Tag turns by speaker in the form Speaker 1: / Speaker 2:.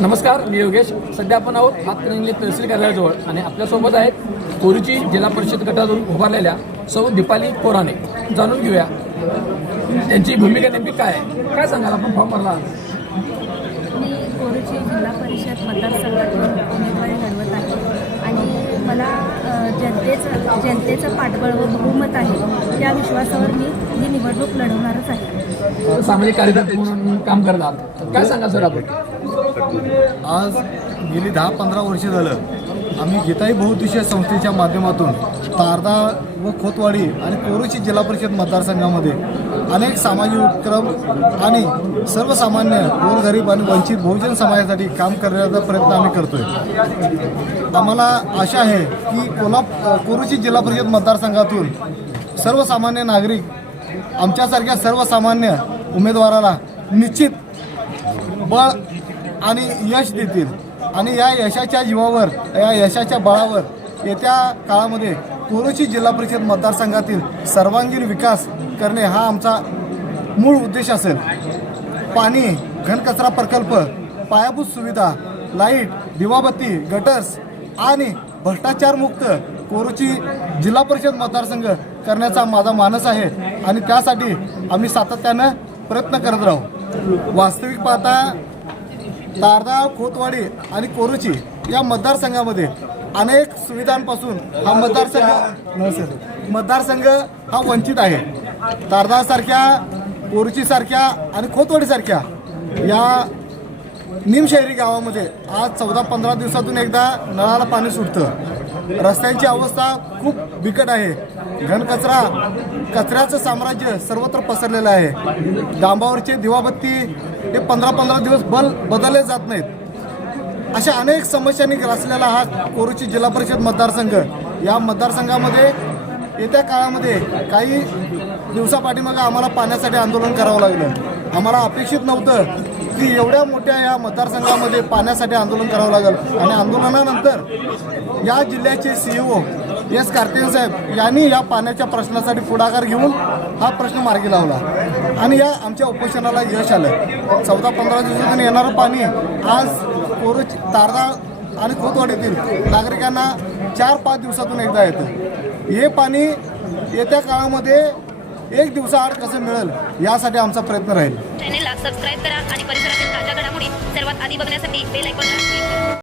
Speaker 1: नमस्कार मी योगेश. सध्या आपण आहोत हातकणंगले तहसील कार्यालयाजवळ आणि आपल्यासोबत आहेत कोरीची जिल्हा परिषद गटातून उभारलेल्या सौ दीपाली पोराने जाणून घेऊया. त्यांची भूमिका नेमकी काय आहे? काय सांगाल आपण? फॉर्म भरला
Speaker 2: मी कोरुची जिल्हा परिषद मतदारसंघातून उमेदवारी लढवत आहे. आणि मला जनतेचं जनतेचं पाठबळ व बहुमत आहे त्या विश्वासावर मी ही निवडणूक लढवणारच आहे.
Speaker 1: सामाजिक कार्यकर्ते म्हणून काम आहात काय सांगाल सर आपण?
Speaker 3: म्हणजे आज गेली दहा पंधरा वर्षे झालं. आम्ही गीताई बहुद्देशीय संस्थेच्या माध्यमातून तारदा व खोतवाडी आणि कोरोची जिल्हा परिषद मतदारसंघामध्ये अनेक सामाजिक उपक्रम आणि सर्वसामान्य गोरगरीब आणि वंचित बहुजन समाजासाठी काम करण्याचा प्रयत्न आम्ही करतोय. आम्हाला आशा आहे की कोल्हा कोरोची जिल्हा परिषद मतदारसंघातून सर्वसामान्य नागरिक आमच्यासारख्या सर्वसामान्य उमेदवाराला निश्चित बळ आणि यश देतील. आणि या यशाच्या जीवावर या यशाच्या बळावर येत्या काळामध्ये कोरोची जिल्हा परिषद मतदारसंघातील सर्वांगीण विकास करणे हा आमचा मूळ उद्देश असेल. पाणी घनकचरा प्रकल्प पायाभूत सुविधा लाइट दिवाबत्ती गटर्स आणि भ्रष्टाचारमुक्त कोरोची जिल्हा परिषद मतदारसंघ करण्याचा माझा मानस आहे आणि त्यासाठी आम्ही सातत्यानं प्रयत्न करत राहू. वास्तविक पाहता तारदाळ खोतवाडी आणि कोरुची या मतदारसंघामध्ये अनेक सुविधांपासून हा मतदारसंघ नमस्कार. मतदारसंघ हा वंचित आहे. तारदाळसारख्या कोरुचीसारख्या आणि खोतवाडीसारख्या या निमशहरी गावामध्ये आज चौदा पंधरा दिवसातून एकदा नळाला पाणी सुटतं. रस्त्यांची अवस्था खूप बिकट आहे. घनकचरा कचऱ्याचं साम्राज्य सर्वत्र पसरलेलं आहे. डांबावरचे दिवाबत्ती हे पंधरा पंधरा दिवस बल बदलले जात नाहीत. अशा अनेक समस्यांनी ग्रासलेला हा कोरोची जिल्हा परिषद मतदारसंघ. या मतदारसंघामध्ये येत्या काळामध्ये काही दिवसापाठीमागं आम्हाला पाण्यासाठी आंदोलन करावं लागलं. आम्हाला अपेक्षित नव्हतं की एवढ्या मोठ्या या मतदारसंघामध्ये पाण्यासाठी आंदोलन करावं लागेल. आणि आंदोलनानंतर या जिल्ह्याचे सीईओ एस कार्तिक साहेब यांनी या पाण्याच्या प्रश्नासाठी पुढाकार घेऊन हा प्रश्न मार्गी लावला. आणि या आमच्या उपोषणाला यश आलं चौदा पंधरा दिवसातून येणारं पाणी आज कोरोच तारदा आणि खोतवाडीतील नागरिकांना चार पाच दिवसातून एकदा येतं. हे पाणी येत्या काळामध्ये एक दिवसाआड कसं मिळेल यासाठी आमचा प्रयत्न राहील.
Speaker 4: चॅनेलला सबस्क्राईब करा आणि परिसरातील ताज्या घडामोडी सर्वात आधी बघण्यासाठी बेल ऐकून